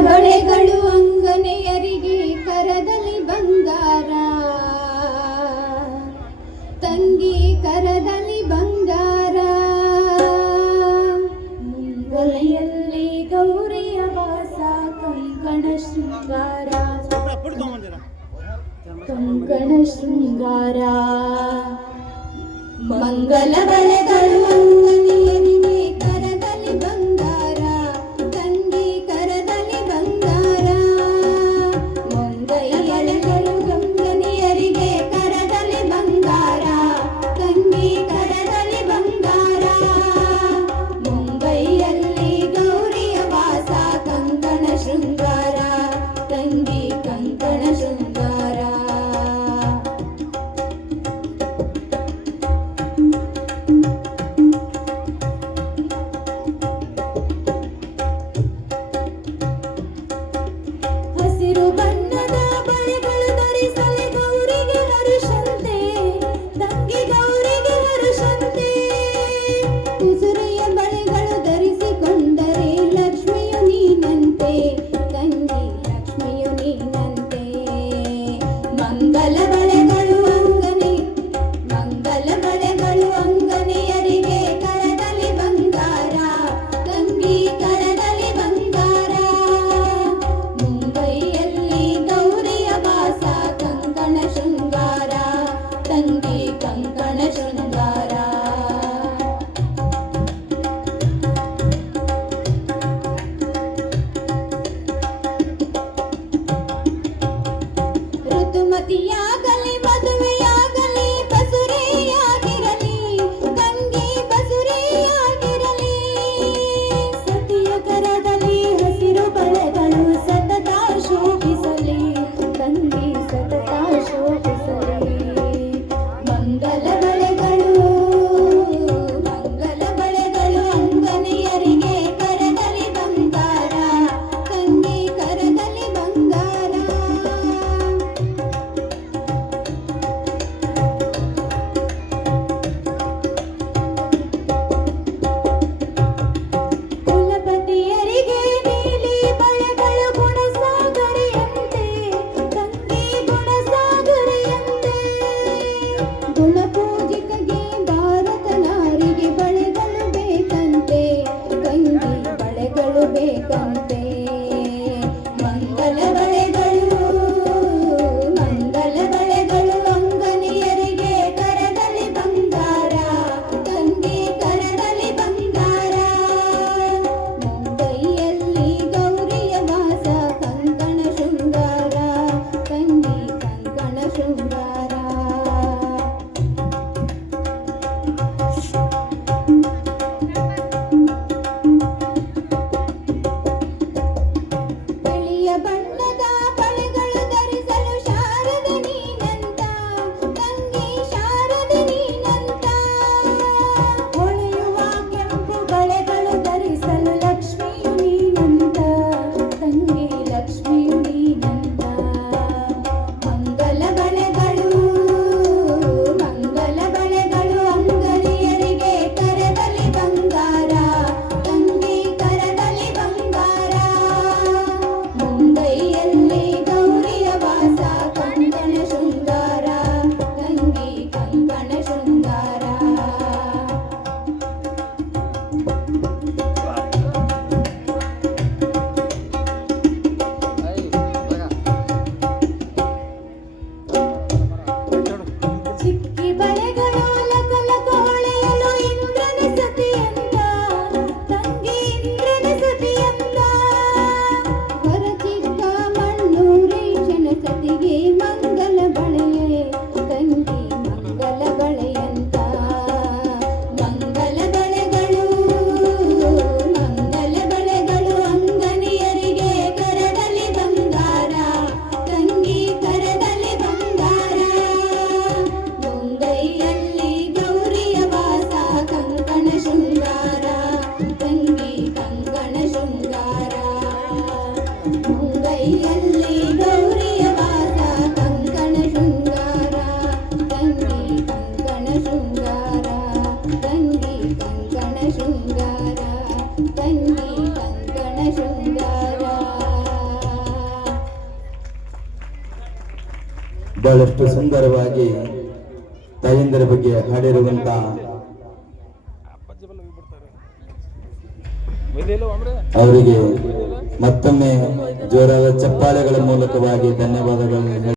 ಬಳೆಗಳು ಅಂಗನೆಯರಿಗೆ ಕರದಲ್ಲಿ ಬಂಗಾರ. ತಂಗಿ ಕರದಲ್ಲಿ ಬಂಗಾರ. ಮುಂಗಲೆಯಲ್ಲಿ ಗೌರಿಯ ವಾಸ ಕಂಕಣ ಶೃಂಗಾರ. ಕಂಕಣ ಶೃಂಗಾರ. ಮಂಗಲ ಬಳೆಗಳು la la ಕಿವಿಯಾಗಲ ಬಹಳಷ್ಟು ಸುಂದರವಾಗಿ ತಾಯಂದರ ಬಗ್ಗೆ ಹಾಡಿರುವಂತ ಅವರಿಗೆ ಮತ್ತೊಮ್ಮೆ ಜೋರಾದ ಚಪ್ಪಾಳೆಗಳ ಮೂಲಕವಾಗಿ ಧನ್ಯವಾದಗಳನ್ನು